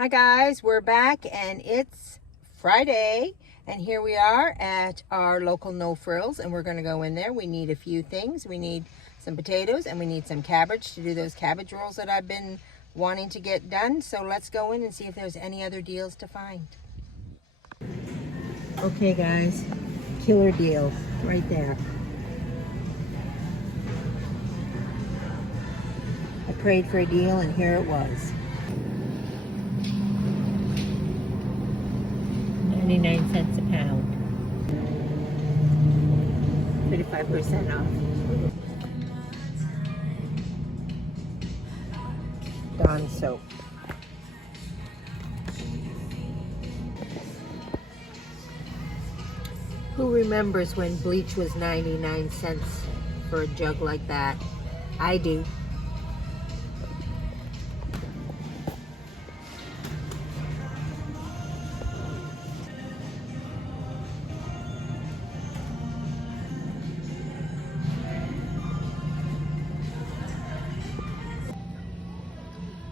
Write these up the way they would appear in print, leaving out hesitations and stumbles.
Hi guys, we're back and it's Friday and here we are at our local No Frills and we're going to go in there. We need a few things. We need some potatoes and we need some cabbage to do those cabbage rolls that I've been wanting to get done. So let's go in and see if there's any other deals to find. Okay guys, killer deal right there. I prayed for a deal and here it was. 99 cents a pound. 35% off. Dawn soap. Who remembers when bleach was 99 cents for a jug like that? I do.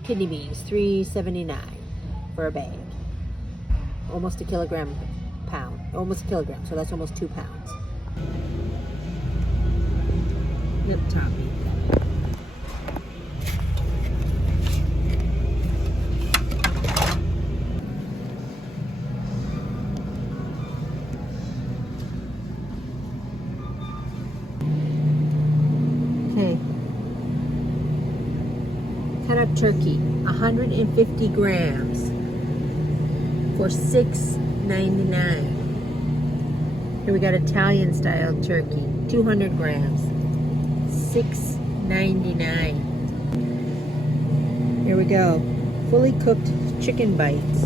Kidney beans, $3.79 for a bag. Almost a kilogram pound. Almost a kilogram, so that's almost 2 pounds. Lip topping. Okay. Cut up turkey, 150 grams for $6.99. Here we got Italian style turkey, 200 grams, $6.99. Here we go, fully cooked chicken bites,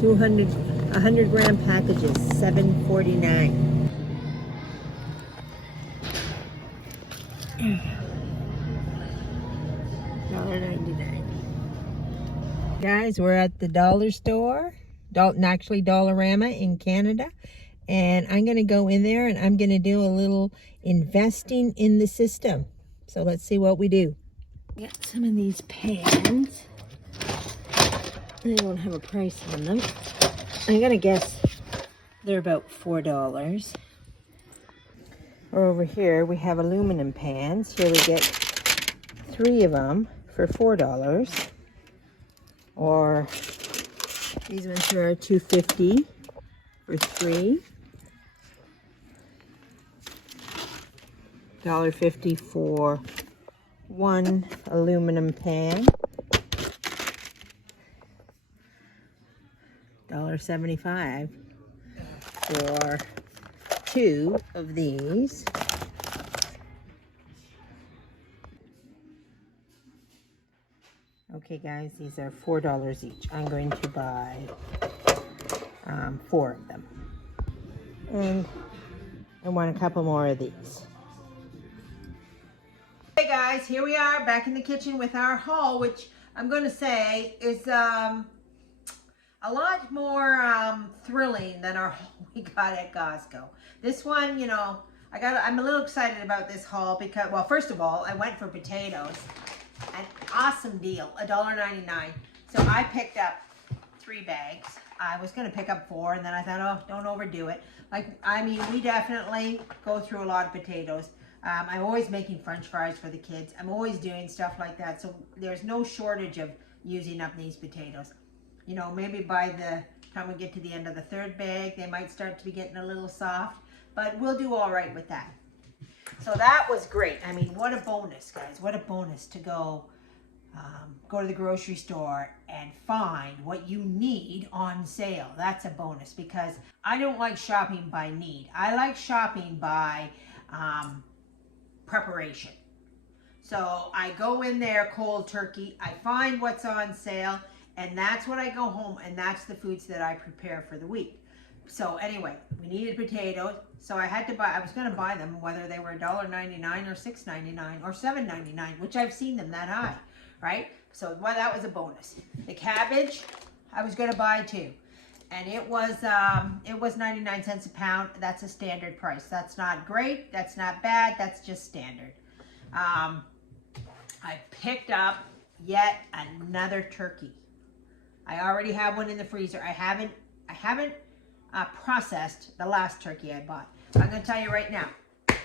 100 gram packages, $7.49. $1.99. Guys, we're at the dollar store, actually Dollarama in Canada, and I'm going to go in there and I'm going to do a little investing in the system. So let's see what we do. Get some of these pans. They don't have a price on them. I'm going to guess they're about $4. Or over here we have aluminum pans. Here we get 3 of them for $4. Or these ones here are $2.50 for 3. $1.50 for 1 aluminum pan. $1.75 for 2 of these. Okay guys, these are $4 each. I'm going to buy 4 of them. And I want a couple more of these. Hey guys, here we are back in the kitchen with our haul, which I'm going to say is a lot more thrilling than our haul we got at Costco. This one, you know, I'm a little excited about this haul because, well, first of all, I went for potatoes. An awesome deal, $1.99. So I picked up 3 bags. I was going to pick up 4, and then I thought, oh, don't overdo it. I mean, we definitely go through a lot of potatoes. I'm always making French fries for the kids. I'm always doing stuff like that. So there's no shortage of using up these potatoes. You know, maybe by the time we get to the end of the 3rd bag, they might start to be getting a little soft, but we'll do all right with that. So that was great. I mean, what a bonus, guys. What a bonus to go to the grocery store and find what you need on sale. That's a bonus because I don't like shopping by need. I like shopping by preparation. So I go in there cold turkey. I find what's on sale, and that's when I go home, and that's the foods that I prepare for the week. So anyway, we needed potatoes, so I was going to buy them whether they were $1.99 or $6.99 or $7.99, which I've seen them that high, right? So well, that was a bonus. The cabbage, I was going to buy too, and it was 99 cents a pound. That's a standard price. That's not great. That's not bad. That's just standard. I picked up yet another turkey. I already have one in the freezer. I haven't processed the last turkey I bought. I'm going to tell you right now,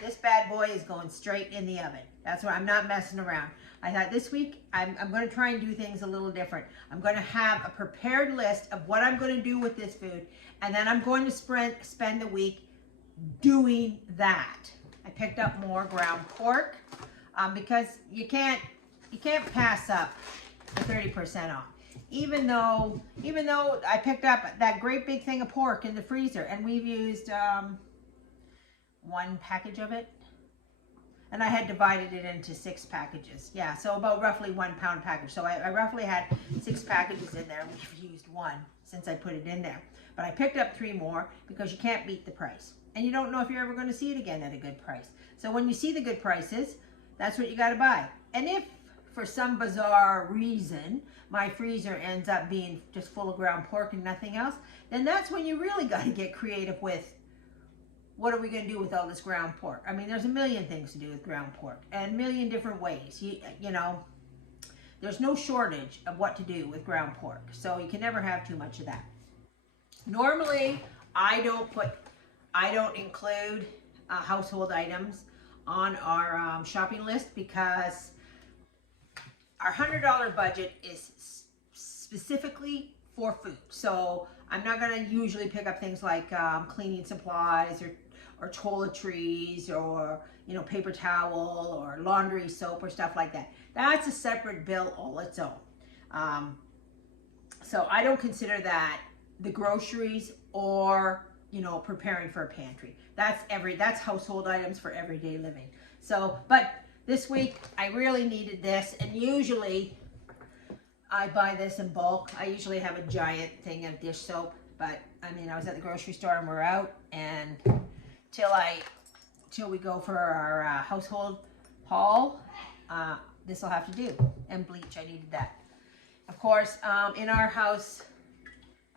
this bad boy is going straight in the oven. That's why I'm not messing around. I thought this week I'm going to try and do things a little different. I'm going to have a prepared list of what I'm going to do with this food, and then I'm going to spend the week doing that. I picked up more ground pork because you can't pass up the 30% off. Even though I picked up that great big thing of pork in the freezer, and we've used one package of it, and I had divided it into 6 packages. Yeah, so about roughly 1 pound package. So I roughly had 6 packages in there, and we've used 1 since I put it in there. But I picked up 3 more because you can't beat the price, and you don't know if you're ever going to see it again at a good price. So when you see the good prices, that's what you got to buy. And if for some bizarre reason my freezer ends up being just full of ground pork and nothing else, then that's when you really got to get creative with, what are we going to do with all this ground pork? I mean, there's a million things to do with ground pork and a million different ways. You know, there's no shortage of what to do with ground pork. So you can never have too much of that. Normally, I don't include household items on our shopping list because our $100 budget is specifically for food. So I'm not going to usually pick up things like cleaning supplies or toiletries or, you know, paper towel or laundry soap or stuff like that. That's a separate bill all its own. So I don't consider that the groceries or, you know, preparing for a pantry. That's household items for everyday living. So, but this week I really needed this, and usually I buy this in bulk. I usually have a giant thing of dish soap, but I mean, I was at the grocery store and we're out, and till we go for our household haul, this will have to do. And bleach, I needed that. Of course, in our house,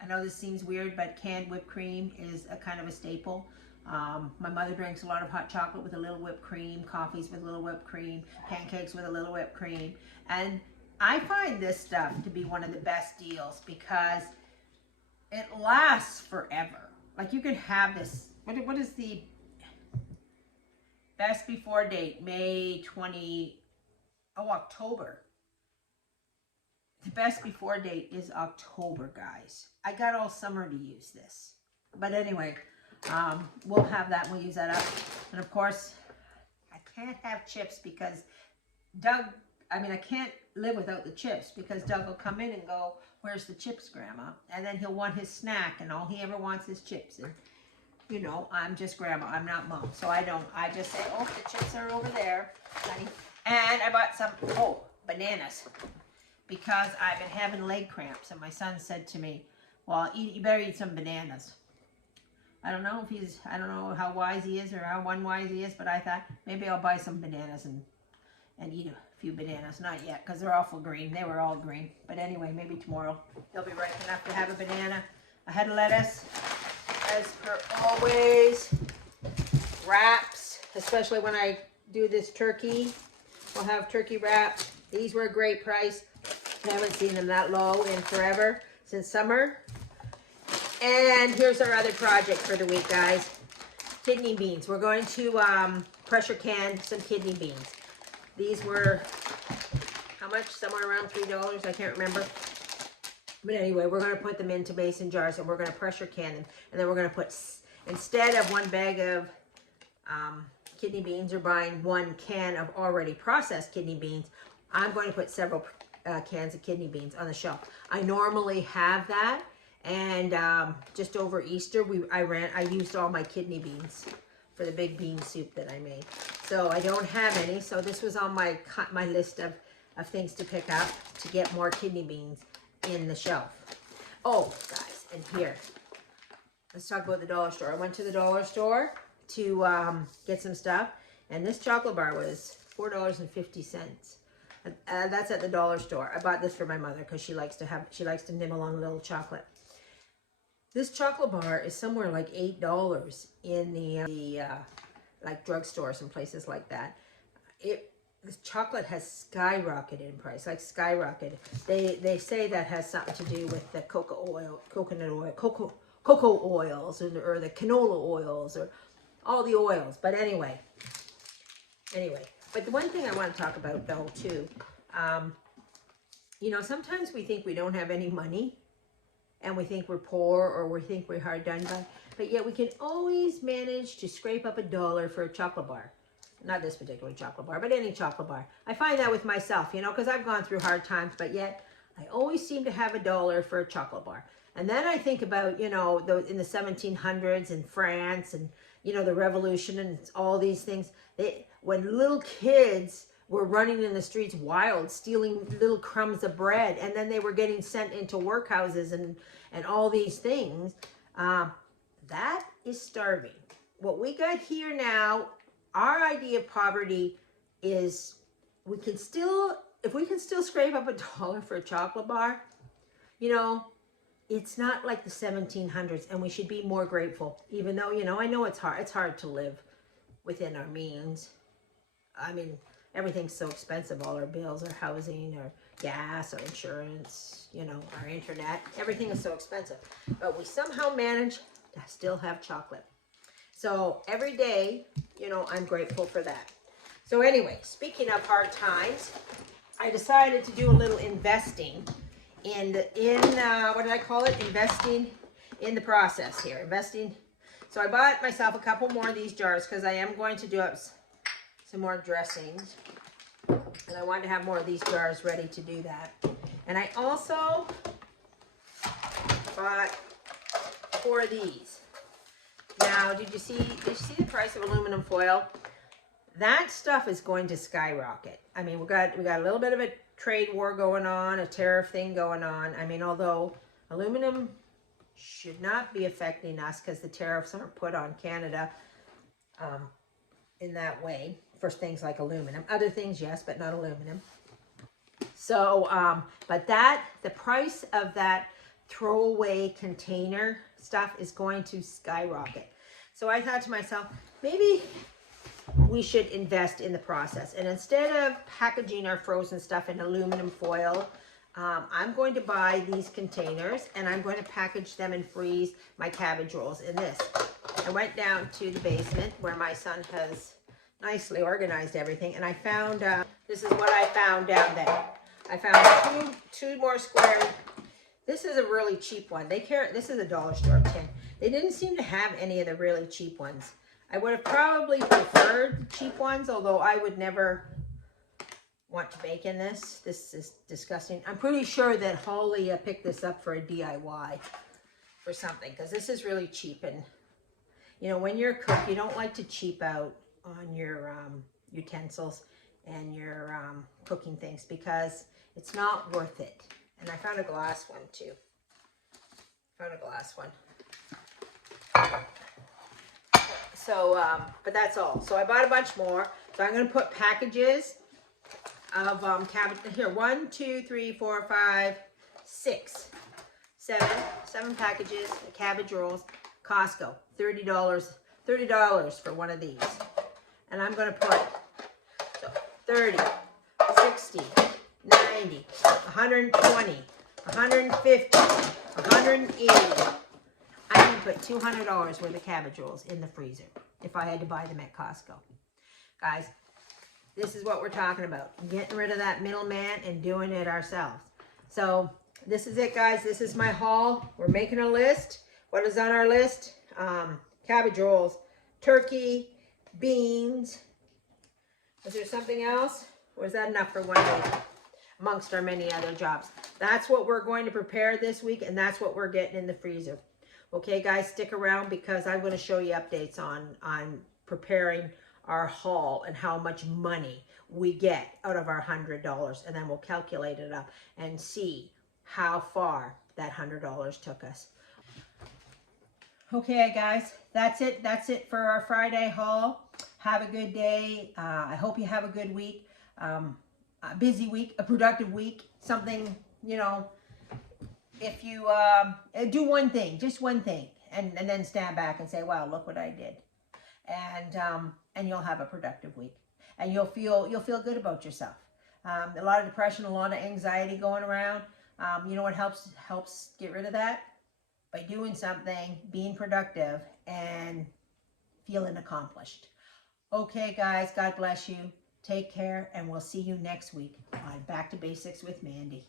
I know this seems weird, but canned whipped cream is a kind of a staple. My mother drinks a lot of hot chocolate with a little whipped cream, coffees with a little whipped cream, pancakes with a little whipped cream. And I find this stuff to be one of the best deals because it lasts forever. Like, you could have this, what is the best before date? October. The best before date is October, guys. I got all summer to use this. But anyway, we'll have that and we'll use that up. And of course, I can't have chips because I can't live without the chips because Doug will come in and go, "Where's the chips, Grandma?" And then he'll want his snack, and all he ever wants is chips. And, you know, I'm just Grandma, I'm not Mom. So I just say, "Oh, the chips are over there, honey." And I bought some, bananas, because I've been having leg cramps, and my son said to me, "Well, you better eat some bananas." I don't know how wise he is or how unwise he is, but I thought maybe I'll buy some bananas and eat a few bananas. Not yet, because they're awful green. They were all green. But anyway, maybe tomorrow they'll be ripe enough to have a banana. I had lettuce, as per always. Wraps, especially when I do this turkey. We'll have turkey wraps. These were a great price. I haven't seen them that low in forever, since summer. And here's our other project for the week, guys. Kidney beans. We're going to pressure can some kidney beans. These were, how much? Somewhere around $3. I can't remember. But anyway, we're going to put them into mason jars, and we're going to pressure can them. And then we're going to put, instead of 1 bag of kidney beans or buying 1 can of already processed kidney beans, I'm going to put several cans of kidney beans on the shelf. I normally have that. And just over Easter, I used all my kidney beans for the big bean soup that I made. So I don't have any. So this was on my list of things to pick up to get more kidney beans in the shelf. Oh, guys, and here, let's talk about the dollar store. I went to the dollar store to get some stuff, and this chocolate bar was $4.50. That's at the dollar store. I bought this for my mother because she likes to nibble on a little chocolate. This chocolate bar is somewhere like $8 in the like drugstores and places like that. this chocolate has skyrocketed in price, like skyrocketed. They say that has something to do with the coconut oil, cocoa oils, or the canola oils, or all the oils. But anyway. But the one thing I want to talk about though too, you know, sometimes we think we don't have any money, and we think we're poor, or we think we're hard done by, but yet we can always manage to scrape up $1 for a chocolate bar. Not this particular chocolate bar, but any chocolate bar. I find that with myself, you know, because I've gone through hard times, but yet I always seem to have $1 for a chocolate bar. And then I think about, you know, in the 1700s in France, and, you know, the revolution and all these things. When little kids were running in the streets wild, stealing little crumbs of bread, and then they were getting sent into workhouses and all these things, that is starving. What we got here now, our idea of poverty is if we can still scrape up $1 for a chocolate bar, you know, it's not like the 1700s, and we should be more grateful, even though, you know, I know it's hard to live within our means. I mean, everything's so expensive, all our bills, our housing, our gas, our insurance, you know, our internet, everything is so expensive, but we somehow manage to still have chocolate. So every day, you know, I'm grateful for that. So anyway, speaking of hard times, I decided to do a little investing in what did I call it? Investing in the process here. So I bought myself a couple more of these jars because I am going to do up some more dressings. And I wanted to have more of these jars ready to do that. And I also bought 4 of these. Now, did you see the price of aluminum foil? That stuff is going to skyrocket. I mean, we got a little bit of a trade war going on, a tariff thing going on. I mean, although aluminum should not be affecting us because the tariffs aren't put on Canada in that way for things like aluminum. Other things, yes, but not aluminum. So, but the price of that throwaway container stuff is going to skyrocket. So I thought to myself, maybe we should invest in the process. And instead of packaging our frozen stuff in aluminum foil, I'm going to buy these containers, and I'm going to package them and freeze my cabbage rolls in this. I went down to the basement where my son has nicely organized everything, and I found, this is what I found down there. I found two more square. This is a really cheap one. This is a dollar store tin. They didn't seem to have any of the really cheap ones. I would have probably preferred cheap ones, although I would never want to bake in this. This is disgusting. I'm pretty sure that Holly picked this up for a DIY for something, because this is really cheap. And, you know, when you're a cook, you don't like to cheap out on your utensils and your cooking things, because it's not worth it. And I found a glass one too. So, but that's all. So I bought a bunch more. So I'm going to put packages of cabbage. Here, 1, 2, 3, 4, 5, 6, 7 packages of cabbage rolls. Costco, $30 for one of these. And I'm going to put 30, 60, 90, 120, 150, 180. I can put $200 worth of cabbage rolls in the freezer if I had to buy them at Costco. Guys, this is what we're talking about. Getting rid of that middleman and doing it ourselves. So this is it, guys. This is my haul. We're making a list. What is on our list? Cabbage rolls, turkey, beans. Was there something else? Or is that enough for one day? Amongst our many other jobs. That's what we're going to prepare this week, and that's what we're getting in the freezer. Okay, guys, stick around, because I'm going to show you updates on preparing our haul and how much money we get out of our $100, and then we'll calculate it up and see how far that $100 took us. Okay, guys, that's it. That's it for our Friday haul. Have a good day. I hope you have a good week. A busy week, a productive week, something, you know, if you do one thing, just one thing, and then stand back and say, wow, look what I did. And you'll have a productive week. and you'll feel good about yourself. A lot of depression, a lot of anxiety going around. You know what helps get rid of that? By doing something, being productive, and feeling accomplished. Okay, guys, God bless you. Take care, and we'll see you next week on Back to Basics with Mandy.